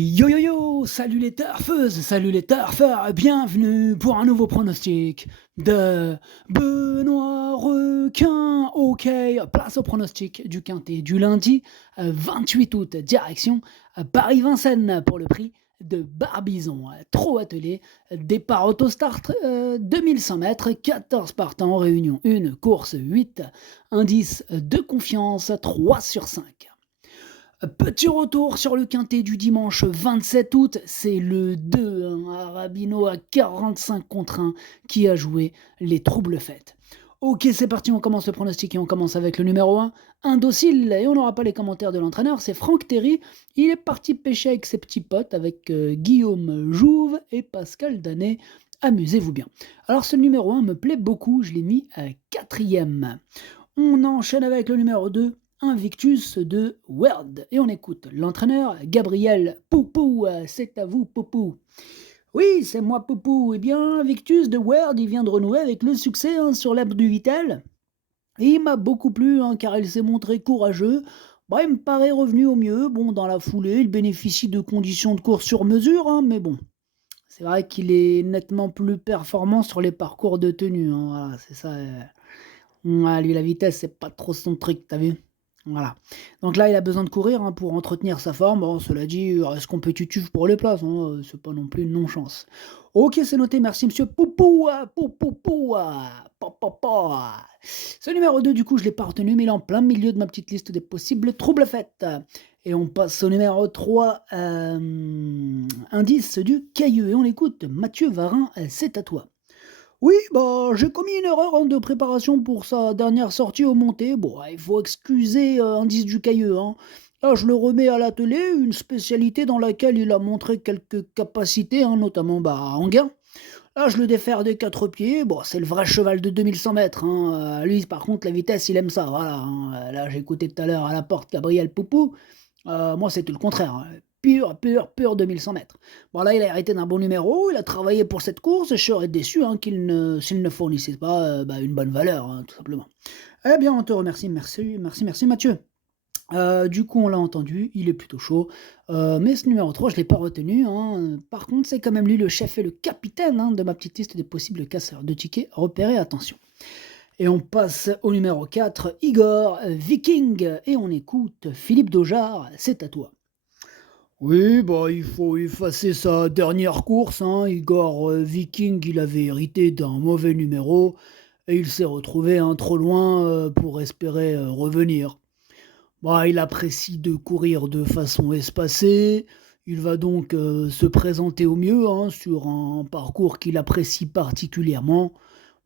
Yo yo yo, salut les turfeuses, salut les turfeurs, bienvenue pour un nouveau pronostic de Benoît Requin. Ok, place au pronostic du Quintet du lundi 28 août, direction Paris-Vincennes pour le prix de Barbizon. Trop attelé, départ autostart 2100 mètres, 14 partants, réunion 1, course 8, indice de confiance 3 sur 5. Petit retour sur le quintet du dimanche 27 août, c'est le 2, Arabino à 45 contre 1 qui a joué les troubles fêtes. Ok, c'est parti, on commence le pronostic et on commence avec le numéro 1, Indocile, et on n'aura pas les commentaires de l'entraîneur, c'est Franck Terry. Il est parti pêcher avec ses petits potes, avec Guillaume Jouve et Pascal Danet. Amusez-vous bien. Alors ce numéro 1 me plaît beaucoup, je l'ai mis à 4e. On enchaîne avec le numéro 2, Invictus de Word. Et on écoute l'entraîneur Gabriel Poupou. C'est à vous, Poupou. Oui, c'est moi, Poupou. Eh bien, Invictus de Word, il vient de renouer avec le succès sur l'herbe du Vitel. Et il m'a beaucoup plu, car il s'est montré courageux. Il me paraît revenu au mieux. Bon, dans la foulée, il bénéficie de conditions de course sur mesure, mais bon. C'est vrai qu'il est nettement plus performant sur les parcours de tenue. Voilà, c'est ça. Lui, la vitesse, c'est pas trop son truc, t'as vu? Voilà. Donc là, il a besoin de courir pour entretenir sa forme. Bon, cela dit, il reste compétitif pour les places. C'est pas non plus une non-chance. Ok, c'est noté. Merci, monsieur Poupou. Poupou. Ce numéro 2, du coup, je l'ai pas retenu, mais il est en plein milieu de ma petite liste des possibles troubles faites. Et on passe au numéro 3, indice du caillou. Et on écoute Mathieu Varin, c'est à toi. Oui, j'ai commis une erreur de préparation pour sa dernière sortie au monté. Bon, il faut excuser Indice du Cailleux. Là, je le remets à l'atelier, une spécialité dans laquelle il a montré quelques capacités, notamment en gain. Là, je le défère des 4 pieds. Bon, c'est le vrai cheval de 2100 mètres. Lui, par contre, la vitesse, il aime ça. Voilà. Là, j'ai écouté tout à l'heure à la porte Gabriel Poupou. Moi, c'était le contraire. Pur 2100 mètres. Bon, là, il a hérité d'un bon numéro, il a travaillé pour cette course, et je serais déçu s'il ne fournissait pas une bonne valeur, tout simplement. Eh bien, on te remercie, merci Mathieu. Du coup, on l'a entendu, il est plutôt chaud. Mais ce numéro 3, je ne l'ai pas retenu. Par contre, c'est quand même lui le chef et le capitaine de ma petite liste des possibles casseurs de tickets. Repérez, attention. Et on passe au numéro 4, Igor Viking. Et on écoute Philippe Daujar, c'est à toi. Oui, il faut effacer sa dernière course. Igor Viking, il avait hérité d'un mauvais numéro et il s'est retrouvé trop loin pour espérer revenir. Il apprécie de courir de façon espacée. Il va donc se présenter au mieux sur un parcours qu'il apprécie particulièrement.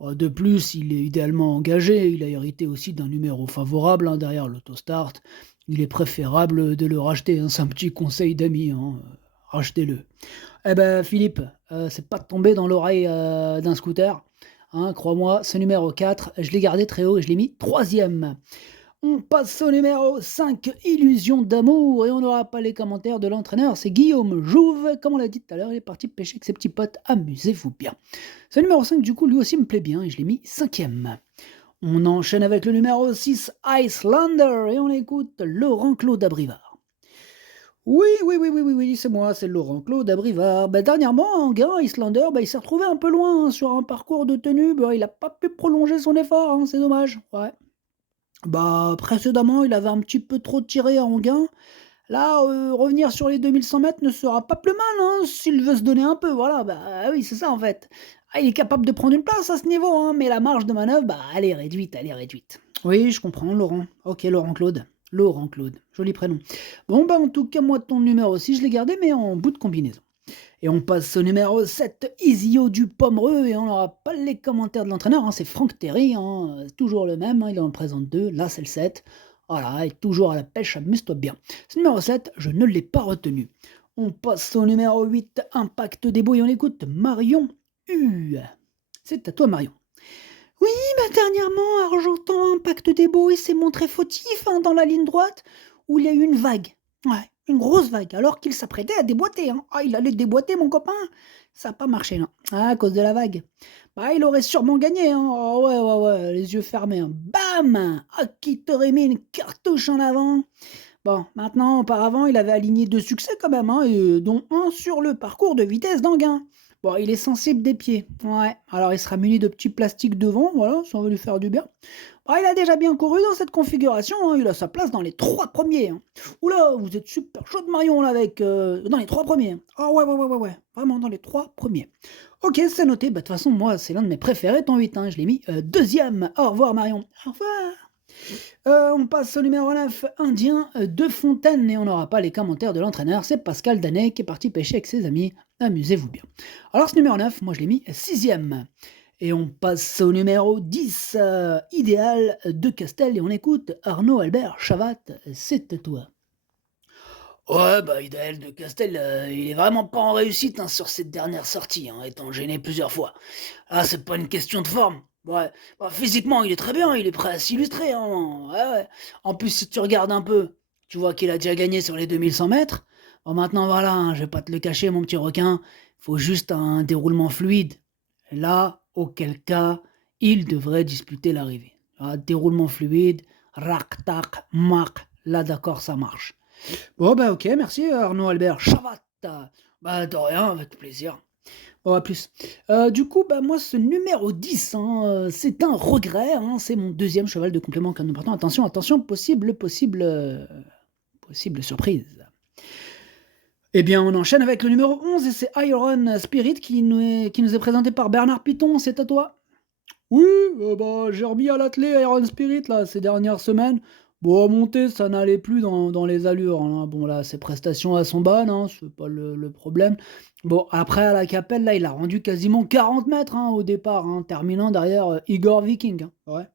De plus, il est idéalement engagé, il a hérité aussi d'un numéro favorable derrière l'autostart. Il est préférable de le racheter, c'est un petit conseil d'ami, rachetez-le. Eh ben Philippe, c'est pas de tomber dans l'oreille d'un scooter, crois-moi, ce numéro 4, je l'ai gardé très haut et je l'ai mis 3e. On passe au numéro 5, Illusion d'amour, et on n'aura pas les commentaires de l'entraîneur, c'est Guillaume Jouve, comme on l'a dit tout à l'heure, il est parti pêcher avec ses petits potes, amusez-vous bien. Ce numéro 5, du coup, lui aussi me plaît bien, et je l'ai mis 5e. On enchaîne avec le numéro 6, Icelander, et on écoute Laurent-Claude Abrivard. Oui, c'est moi, c'est Laurent-Claude Abrivard. Dernièrement, en gain, Icelander, il s'est retrouvé un peu loin sur un parcours de tenue, il n'a pas pu prolonger son effort, c'est dommage, ouais. Précédemment, il avait un petit peu trop tiré en gain. Là, revenir sur les 2100 mètres ne sera pas plus mal, s'il veut se donner un peu, voilà, oui, c'est ça, en fait. Il est capable de prendre une place à ce niveau, mais la marge de manœuvre, elle est réduite, Oui, je comprends, Laurent. Ok, Laurent-Claude. Laurent-Claude, joli prénom. Bon, en tout cas, moi, ton numéro aussi, je l'ai gardé, mais en bout de combinaison. Et on passe au numéro 7, Isio du Pomereux, et on n'aura pas les commentaires de l'entraîneur, c'est Franck Terry, toujours le même, il en présente 2, là c'est le 7. Voilà, et toujours à la pêche, amuse-toi bien. Ce numéro 7, je ne l'ai pas retenu. On passe au numéro 8, Impact des Beaux, et on écoute Marion U. C'est à toi Marion. Oui, dernièrement, Argentan Impact des Beaux, il s'est montré fautif dans la ligne droite, où il y a eu une vague. Ouais, une grosse vague, alors qu'il s'apprêtait à déboîter. Il allait déboîter, mon copain. Ça n'a pas marché, non. À cause de la vague. Il aurait sûrement gagné. Ouais, les yeux fermés. Bam, qui t'aurait mis une cartouche en avant. Bon, maintenant, auparavant, il avait aligné 2 succès quand même, hein, dont un sur le parcours de vitesse d'Anguin. Bon, il est sensible des pieds. Ouais, alors il sera muni de petits plastiques devant, voilà, ça va lui faire du bien. Ah, il a déjà bien couru dans cette configuration, hein, il a sa place dans les 3 premiers. Hein. Oula, vous êtes super chaud de Marion là avec... dans les 3 premiers. Hein. Ah ouais, ouais, ouais, ouais, ouais, vraiment dans les 3 premiers. Ok, c'est noté, bah de toute façon, moi, c'est l'un de mes préférés, ton 8, hein. Je l'ai mis deuxième. Au revoir Marion. Au revoir. On passe au numéro 9, Indien de Fontaine, et on n'aura pas les commentaires de l'entraîneur, c'est Pascal Danet qui est parti pêcher avec ses amis. Amusez-vous bien. Alors ce numéro 9, moi je l'ai mis sixième. Et on passe au numéro 10, Idéal de Castel, et on écoute Arnaud Albert Chavat, c'est à toi. Ouais, bah Idéal de Castel, il est vraiment pas en réussite hein, sur cette dernière sortie, hein, étant gêné plusieurs fois. Ah, c'est pas une question de forme. Ouais, bah, physiquement, il est très bien, il est prêt à s'illustrer. Hein. Ouais, ouais. En plus, si tu regardes un peu, tu vois qu'il a déjà gagné sur les 2100 mètres. Bon, maintenant, voilà, hein, je vais pas te le cacher, mon petit requin. Faut juste un déroulement fluide. Et là, auquel cas, il devrait disputer l'arrivée. Ah, déroulement fluide, rac, tac, mac. Là, d'accord, ça marche. Bon, bah, ok, merci Arnaud Albert Chavat. Bah, de rien, avec plaisir. Bon, à plus. Du coup, bah, moi, ce numéro 10, hein, c'est un regret, hein, c'est mon deuxième cheval de complément que nous partons. Attention, attention, possible surprise. Eh bien, on enchaîne avec le numéro 11, et c'est Iron Spirit qui nous est présenté par Bernard Piton, c'est à toi. Oui, bah, j'ai remis à l'attelé Iron Spirit là, ces dernières semaines. Bon, à monter, ça n'allait plus dans les allures. Hein. Bon, là, ses prestations à son bonnes, hein, c'est pas le problème. Bon, après, à la Capelle, là, il a rendu quasiment 40 mètres hein, au départ, hein, terminant derrière Igor Viking. Hein. Ouais.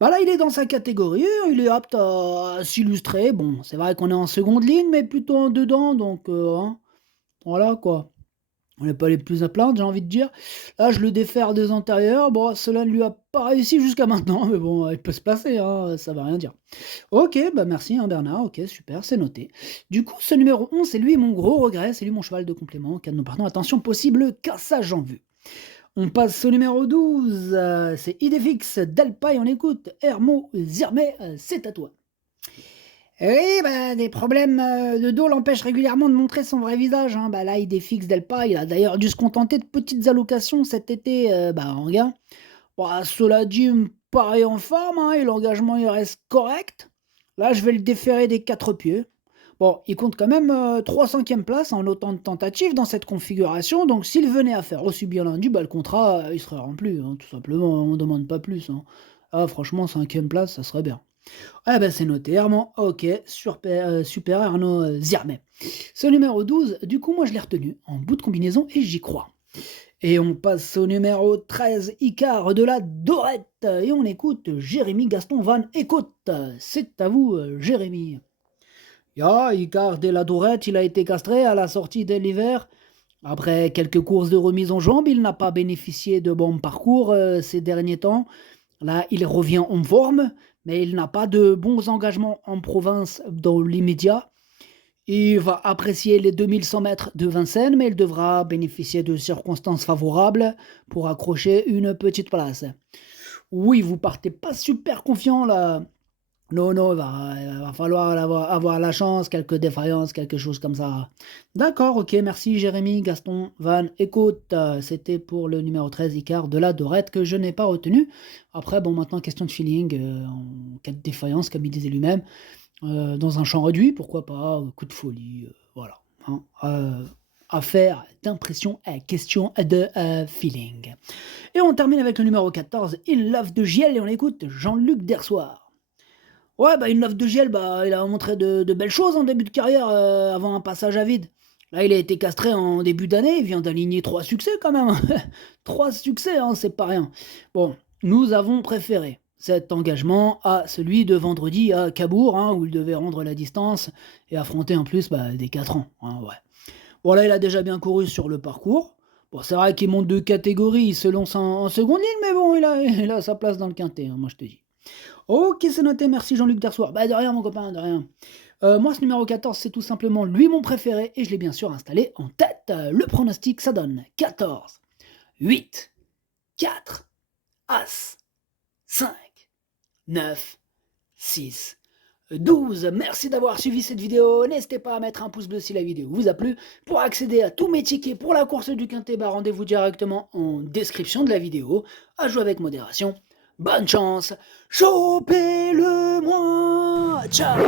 Bah là, il est dans sa catégorie, il est apte à s'illustrer. Bon, c'est vrai qu'on est en seconde ligne, mais plutôt en dedans, donc hein, voilà quoi. On n'est pas les plus à plaindre, j'ai envie de dire. Là, je le défère des antérieurs. Bon, cela ne lui a pas réussi jusqu'à maintenant, mais bon, il peut se passer, hein, ça va rien dire. Ok, bah merci hein, Bernard, ok, super, c'est noté. Du coup, ce numéro 11, c'est lui mon gros regret, c'est lui mon cheval de complément. Cas de nous partons, attention, possible cassage en vue. On passe au numéro 12, c'est Idefix d'Alpa et on écoute Hermo Zirmet, c'est à toi. Oui, bah, des problèmes de dos l'empêchent régulièrement de montrer son vrai visage. Hein. Bah, là, il défixe Delpa. Il a d'ailleurs dû se contenter de petites allocations cet été bah, en gain. Bah, cela dit, il me paraît en forme hein, et l'engagement il reste correct. Là, je vais le déférer des 4 pieds. Bon, il compte quand même 3 cinquièmes places en autant de tentatives dans cette configuration. Donc, s'il venait à faire aussi bien lundi, bah, le contrat, il serait rempli. Hein, tout simplement, on ne demande pas plus. Hein. Ah, franchement, 5e place, ça serait bien. Ah bah c'est noté, Armand, ok, super, super Arnaud Zirmet. Ce numéro 12, du coup moi je l'ai retenu en bout de combinaison et j'y crois. Et on passe au numéro 13, Icar de la Dorette, et on écoute Jérémy Gaston Van Écoute. C'est à vous Jérémy. Ya, Icar de la Dorette, il a été castré à la sortie de l'hiver. Après quelques courses de remise en jambes, il n'a pas bénéficié de bons parcours ces derniers temps. Là, il revient en forme, mais il n'a pas de bons engagements en province dans l'immédiat. Il va apprécier les 2100 mètres de Vincennes, mais il devra bénéficier de circonstances favorables pour accrocher une petite place. Oui, vous partez pas super confiant là. Non, non, il va falloir avoir la chance, quelques défaillances, quelque chose comme ça. D'accord, ok, merci Jérémy, Gaston, Van, écoute, c'était pour le numéro 13, Icar de la Dorette, que je n'ai pas retenu. Après, bon, maintenant, question de feeling, en cas de défaillance, comme il disait lui-même, dans un champ réduit, pourquoi pas, coup de folie, voilà. Hein, affaire d'impression, question de feeling. Et on termine avec le numéro 14, Il Love de Giel, et on écoute Jean-Luc Dersoir. Ouais, bah, une love de Giel, bah, il a montré de belles choses en début de carrière avant un passage à vide. Là, il a été castré en début d'année, il vient d'aligner 3 succès quand même. 3 succès, hein, c'est pas rien. Bon, nous avons préféré cet engagement à celui de vendredi à Cabourg, hein, où il devait rendre la distance et affronter en plus bah, des 4 ans. Hein, ouais. Bon, là, il a déjà bien couru sur le parcours. Bon, c'est vrai qu'il monte de catégorie, se lance en seconde ligne, mais bon, il a sa place dans le quintet, hein, moi je te dis. Ok, c'est noté, merci Jean-Luc Dersoir. Bah de rien mon copain, de rien. Moi ce numéro 14, c'est tout simplement lui mon préféré et je l'ai bien sûr installé en tête. Le pronostic, ça donne 14, 8, 4, As, 5, 9, 6, 12. Merci d'avoir suivi cette vidéo. N'hésitez pas à mettre un pouce bleu si la vidéo vous a plu. Pour accéder à tous mes tickets pour la course du Quintet, bah, rendez-vous directement en description de la vidéo. À jouer avec modération. Bonne chance. Chopez-le moi. Ciao.